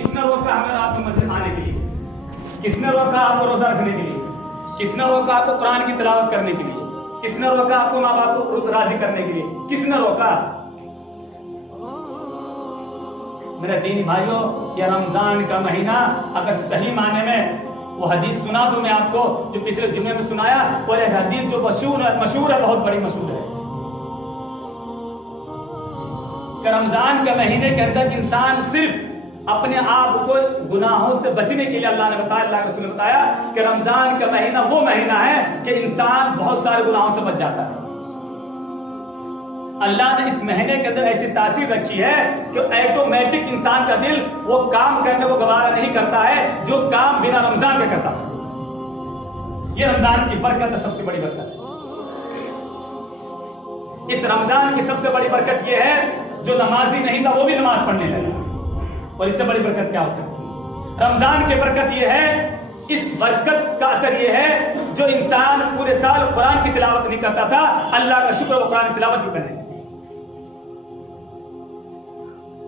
किसने रोका हमें आपको मस्जिद आने के लिए? किसने रोका आपको रोजा रखने के लिए? किसने रोका आपको कुरान की तिलावत करने के लिए? किसने रोका आपको माँ बाप को राजी करने के लिए? किसने रोका? मेरे दीनी भाइयों, ये रमजान का महीना अगर सही माने में, वो हदीस सुना दूं मैं आपको जो पिछले जुम्मे में सुनाया, वो एक हदीस जो मशहूर है, बहुत बड़ी मशहूर है कि रमजान के महीने के अंदर इंसान सिर्फ अपने आप को गुनाहों से बचने के लिए, अल्लाह ने बताया, अल्लाह के रसूल ने बताया कि रमजान का महीना वो महीना है कि इंसान बहुत सारे गुनाहों से बच जाता है। अल्लाह ने इस महीने के अंदर ऐसी तासीर रखी है कि ऑटोमेटिक इंसान का दिल वो काम करने को गवारा नहीं करता है जो काम बिना रमजान के करता है। ये रमजान की बरकत है, सबसे बड़ी बरकत है। इस रमजान की सबसे बड़ी बरकत यह है जो नमाजी नहीं था वो भी नमाज पढ़ने लगा, और इससे बड़ी बरकत क्या हो सकती है? रमजान की बरकत यह है, इस बरकत का असर यह है जो इंसान पूरे साल कुरान की तिलावत नहीं करता था, अल्लाह का शुक्र वो कुरान की तिलावत भी करने।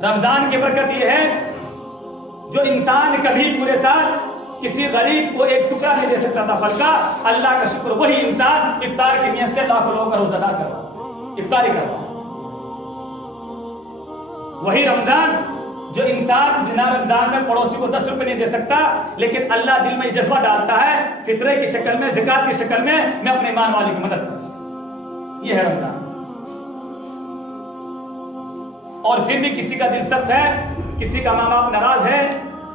रमजान की बरकत यह है जो इंसान कभी पूरे साल किसी गरीब को एक टुकड़ा नहीं दे सकता था फल का, अल्लाह का शुक्र वही इंसान इफ्तार की नियत से लाखों लोगों का रोजादार कर रहा, इफ्तारी कर रहा। वही रमजान जो इंसान बिना रमजान में पड़ोसी को 10 रुपए नहीं दे सकता, लेकिन अल्लाह दिल में जज्बा डालता है फितरे की शक्ल में, ज़कात की शक्ल में, मैं अपने ईमान वाले की मदद करूं। यह है रमजान। और फिर भी किसी का दिल सख्त है, किसी का माँ बाप नाराज है,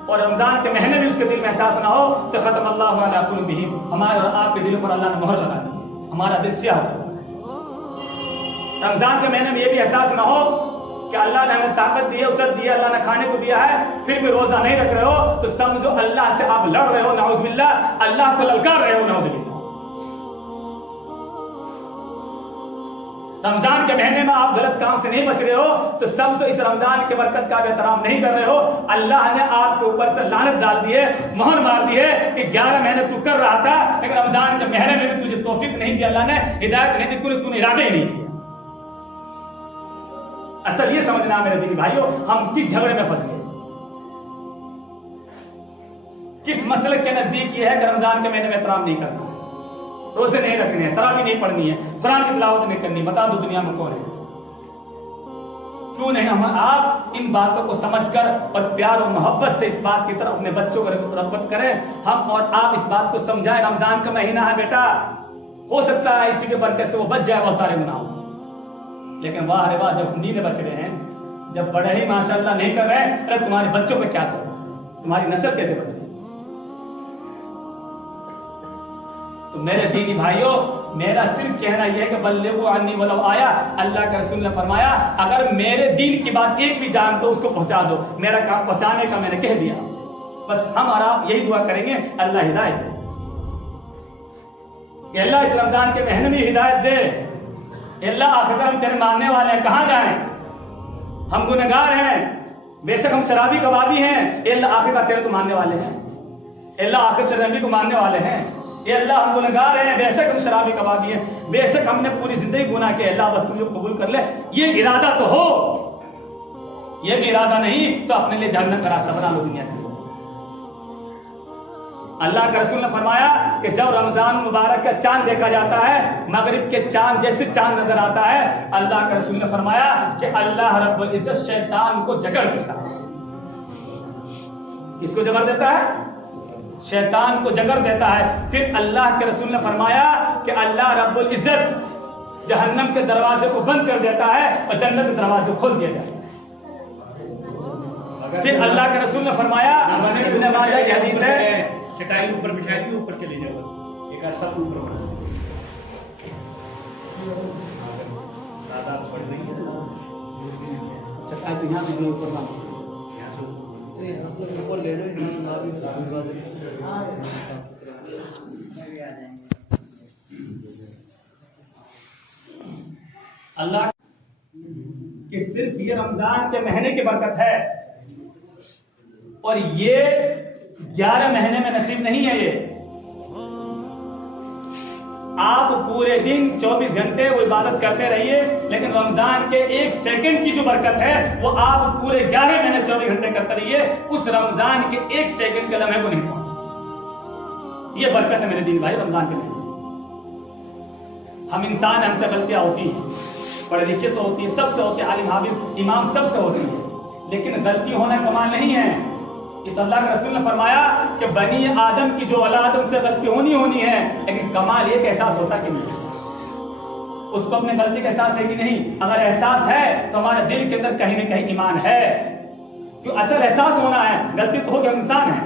और रमजान के महीने में उसके दिल में एहसास ना हो तो खत्म अल्लाह अला कुलूबिहिम, हमारे और आपके दिलों पर अल्लाह ने मोहर लगा दी, हमारा दिल स्याह हो चुका है। रमजान के महीने में यह भी एहसास ना हो कि अल्लाह ने हमें ताकत दी है, उसर दी है, अल्लाह ने खाने को दिया है, फिर भी रोजा नहीं रख रहे हो तो समझो अल्लाह से आप लड़ रहे हो, नाउज़ बिल्लाह, अल्लाह को ललकार रहे हो, नाउज़ बिल्लाह। रमजान के महीने में आप गलत काम से नहीं बच रहे हो तो समझो इस रमजान के बरकत का एहतराम नहीं कर रहे हो। अल्लाह ने आपके ऊपर से लानत डाल दी है, मोहर मार दी है कि 11 महीने तू कर रहा था, लेकिन रमजान के महीने में भी तुझे तौफीक नहीं दी, अल्लाह ने हिदायत नहीं दी, तूने इरादा ही नहीं किया। असल ये समझना मेरे दीनी भाइयों, हम किस झगड़े में फंस गए, किस मसले के नजदीक ये है कि रमजान के महीने में एहतराम नहीं करना, रोजे नहीं रखने हैं, तरावी नहीं पढ़नी है, कुरान की तिलावत नहीं करनी। बता दो दुनिया में कौन है? क्यों नहीं हम आप इन बातों को समझकर और प्यार और मोहब्बत से इस बात की तरफ अपने बच्चों को रग़बत करें। हम और आप इस बात को समझाएं, रमजान का महीना है बेटा, हो सकता है इसी के बरकत से वो बच जाए बहुत सारे गुनाहों से, लेकिन वाह रे वाह, जब नीले बच रहे हैं, जब बड़े ही माशाअल्लाह नहीं कर रहे हैं, अरे तुम्हारे बच्चों पे क्या असर, तुम्हारी नस्ल कैसे बच रही? तो मेरे दीनी भाइयों, मेरा सिर्फ कहना यह है कि बल्लिगू अन्नी वलौ आया, अल्लाह के रसूल ने फरमाया अगर मेरे दीन की बात एक भी जान तो उसको पहुंचा दो, मेरा काम पहुंचाने का मैंने कह दिया आपसे। बस हम और आप यही दुआ करेंगे, अल्लाह हिदायत दे, कि अल्लाह इस रमजान के महीने में हिदायत दे। अल्लाह आखिर हम तेरे मानने वाले हैं, कहां जाएं? हम गुनहगार हैं, बेशक हम शराबी कबाबी हैं, अल्लाह आखिर तेरे तो मानने वाले हैं, अल्लाह आखिर तेरे नबी को मानने वाले हैं। ये अल्लाह हम गुनहगार हैं, बेशक हम शराबी कबाबी हैं, बेशक हमने पूरी जिंदगी गुनाह किया, अल्लाह बस तुझे कबूल कर ले। ये इरादा तो हो, ये भी इरादा नहीं तो अपने लिए जन्नत का रास्ता बना लो दुनिया के। अल्लाह के रसूल ने फरमाया कि जब रमजान मुबारक का चांद देखा जाता है, मगरिब के चांद जैसे चांद नजर आता है, अल्लाह के रसूल ने फरमाया कि अल्लाह रब्बुल इज्जत शैतान को जगड़ देता है। किसको जगड़ देता है? शैतान को जगड़ देता है। फिर अल्लाह के रसूल ने फरमाया कि अल्लाह रब्बुल इज्जत जहन्नम के दरवाजे को बंद कर देता है और जन्नत के दरवाजे खोल दिया जाता है। फिर अल्लाह के रसूल ने फरमाया, इब्न माजा की हदीस है, चटाई ऊपर बिछा दी, ऊपर चले जाओ, एक ऐसा ऊपर आदाब पड़ रही है, चटाई तो यहाँ पे ऊपर ना, तो यहाँ से ऊपर ले लो, यहाँ भी अल्लाह कि सिर्फ ये रमजान के महीने की बरकत है, और ये 11 महीने में नसीब नहीं है। ये आप पूरे दिन 24 घंटे वो इबादत करते रहिए, लेकिन रमजान के 1 सेकंड की जो बरकत है वो आप पूरे 11 महीने 24 घंटे करते रहिए, उस रमजान के 1 सेकंड के लम्हे को नहीं पहुंच सकते। ये बरकत है मेरे दीन भाई रमजान के महीने। हम इंसान, हमसे गलतियां होती हैं, पढ़े लिखे से होती है, सबसे होती है, आलिम हाफिज इमाम सबसे होती है, लेकिन गलती होना कमाल नहीं है। ये तो अल्लाह के रसूल ने फरमाया कि बनी आदम की जो औलाद उनसे गलती होनी है, लेकिन कमाल एक एहसास होता कि नहीं, उसको अपने गलती का एहसास है कि नहीं। अगर एहसास है तो हमारे दिल के अंदर कहीं ना कहीं ईमान है। क्यों? असल एहसास होना है, गलती तो हो गया, इंसान है,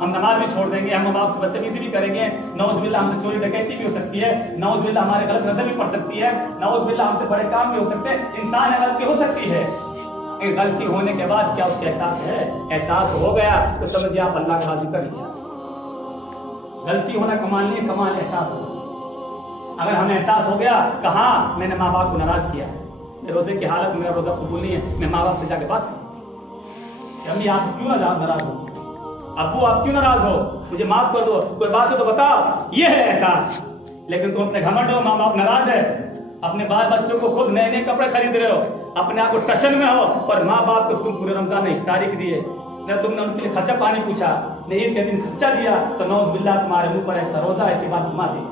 हम नमाज भी छोड़ देंगे, हम माँ बाप से बदतमीजी भी करेंगे, नौज़बिल्लाह हमसे चोरी डकैती भी हो सकती है, नौज़बिल्लाह हमारे गलत नजर भी पड़ सकती है, नौज़बिल्लाह हमसे बड़े काम भी हो सकते हैं, इंसान है, गलती हो सकती है। गलती होने के बाद क्या उसका एहसास है? एहसास हो गया तो समझिए आप अल्लाह का राजी कर लिया। गलती होना कमाल नहीं, कमाल एहसास हो। अगर हमें एहसास हो गया कहाँ मैंने माँ बाप को नाराज किया, रोजे की हालत में मेरा रोजा कबूल नहीं है, मैं माँ बाप से जाके बात करूँ, अम्मी आप क्यों नाराज हो, अब्बू आप क्यों नाराज हो, मुझे माफ कर दो, कोई बात हो तो बताओ। ये है एहसास। लेकिन तुम अपने घमंड हो, माँ बाप नाराज है, अपने बाल बच्चों को खुद नए नए कपड़े खरीद रहे हो, अपने आप को टशन में हो, और माँ बाप को तुम पूरे रमजान में इफ्तारी दिए, न तुमने उनके लिए खर्चा पानी पूछा, न ईद के दिन खर्चा दिया, तो नौज़ बिल्लाह तुम्हारे मुंह पर ऐसा रोजा ऐसी बात घुमा दी।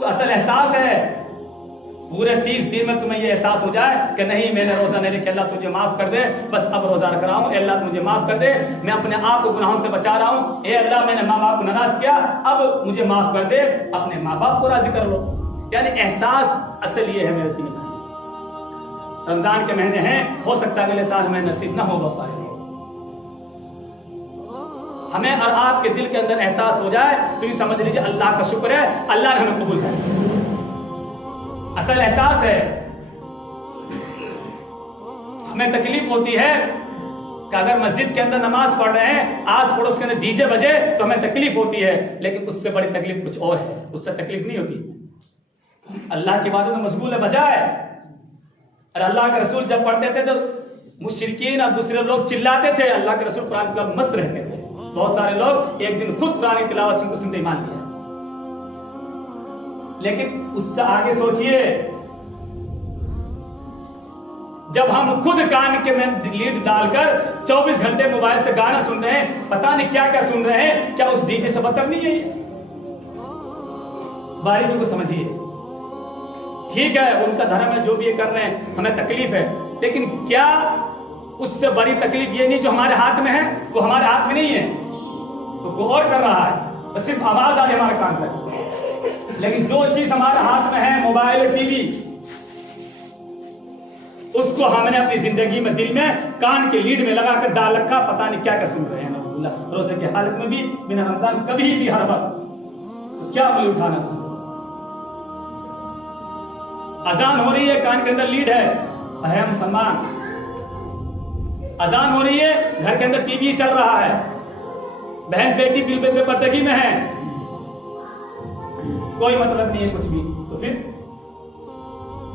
तो असल एहसास है पूरे 30 दिन में तुम्हें ये एहसास हो जाए कि नहीं मैंने रोजा नहीं रखा, अल्लाह तुझे माफ कर दे, बस अब रोजा रख रहा हूँ, अल्लाह मुझे माफ कर दे, मैं अपने आप को गुनाहों से बचा रहा हूँ, ए अल्लाह मैंने माँ बाप को नाराज किया, अब मुझे माफ कर दे, अपने माँ बाप को राजी कर लो। यानी एहसास असल ये है मेरे दीन भाई। रमजान के महीने हैं, हो सकता है अगले साल हमें नसीब ना हो, बहुत सारे हमें और आपके दिल के अंदर एहसास हो जाए तो ये समझ लीजिए अल्लाह का शुक्र है, अल्लाह ने हमें कबूल किया। असल एहसास है। हमें तकलीफ होती है कि अगर मस्जिद के अंदर नमाज पढ़ रहे हैं, आस पड़ोस के अंदर डीजे बजे तो हमें तकलीफ होती है, लेकिन उससे बड़ी तकलीफ कुछ और है, उससे तकलीफ नहीं होती। अल्लाह की इबादत में मशगूल है बजाय। और अल्लाह के रसूल जब पढ़ते थे तो मुशरिकीन और दूसरे लोग चिल्लाते थे, अल्लाह के रसूल कुरान की मस्त रहते थे। बहुत सारे लोग एक दिन खुद कुरान की तिलावत सुनते सुनते ईमान लिया। लेकिन उससे आगे सोचिए, जब हम खुद कान के में लीड डालकर 24 घंटे मोबाइल से गाना सुन रहे हैं, पता नहीं क्या क्या सुन रहे हैं, क्या उस डीजे से बदतर नहीं है ये? बारीकी को समझिए। ठीक है उनका धर्म है, जो भी ये कर रहे हैं, हमें तकलीफ है, लेकिन क्या उससे बड़ी तकलीफ ये नहीं जो हमारे हाथ में है, वो हमारे हाथ में नहीं है, तो वो और कर रहा है, तो सिर्फ आवाज आ रही हमारे कान तक। लेकिन जो चीज हमारे हाथ में है, मोबाइल टीवी, उसको हमने अपनी जिंदगी में दिल में कान के लीड में लगाकर डाल रखा, पता नहीं क्या क्या सुन रहे हैं। रोजे की हालत में भी, बिना रमजान कभी भी, हर वक्त, तो क्या मूल्य उठाना तुझको? अजान हो रही है, कान के अंदर लीड है मुसलमान, अजान हो रही है, घर के अंदर टीवी चल रहा है, बहन बेटी बिल बेपर्दगी में है, कोई मतलब नहीं है कुछ भी। तो फिर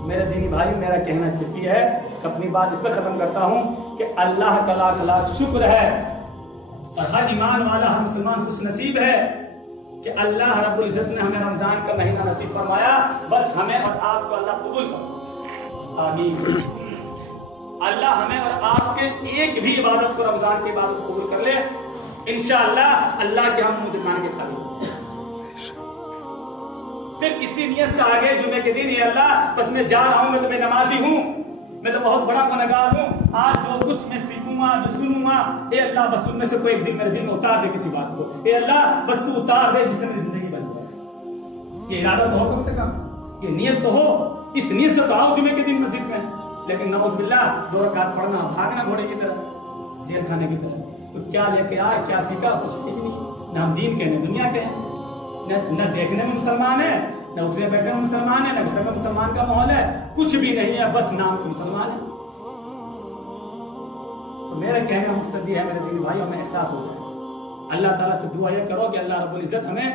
मेरे दीनी भाई, मेरा कहना सिर्फ ये है, अपनी बात इस पर खत्म करता हूं कि अल्लाह का लाख लाख शुक्र है, और हर ईमान वाला हम मुसलमान खुश नसीब है कि अल्लाह रब्बुल इज्जत ने हमें रमजान का महीना नसीब फरमाया। बस हमें और आपको अल्लाह कबूल करे, आमीन। अल्लाह हमें और आपके एक भी इबादत को, रमजान की इबादत को कबूल कर ले, इंशाअल्लाह अल्लाह के हम मुंह दिखाने के काबिल। सिर्फ इसी नियत से आगे जुमे के दिन, ये अल्लाह बस मैं जा रहा हूं, मैं तो मैं नमाजी हूं, मैं तो बहुत बड़ा गुनहगार हूं, आज जो कुछ मैं सीखूंगा, जो सुनूंगा, ए अल्लाह बस उनमें से कोई एक दिन मेरे दिल में उतार दे किसी बात को, ए अल्लाह बस तू उतार दे जिससे मेरी जिंदगी बन जाए। ये इरादा तो हो कम से कम, ये नियत तो हो, इस नियत से तो आओ जुमे के दिन मस्जिद में। लेकिन नौज़ बिल्लाह 2 रकात पढ़ना, भागना घोड़े की तरह, जेल खाने की तरह, तो क्या लेके आए, क्या सीखा? कुछ भी नहीं। ना हम दीन के हैं, दुनिया के हैं, न देखने में मुसलमान है, न उठने बैठने में मुसलमान है, न घर में मुसलमान का माहौल है, कुछ भी नहीं है, बस नाम के मुसलमान है। तो मेरा कहने का मकसद ये है मेरे दीनी भाइयों, हमें एहसास हो जाए। अल्लाह ताला से दुआ ये करो कि अल्लाह रब्बुल इज्जत हमें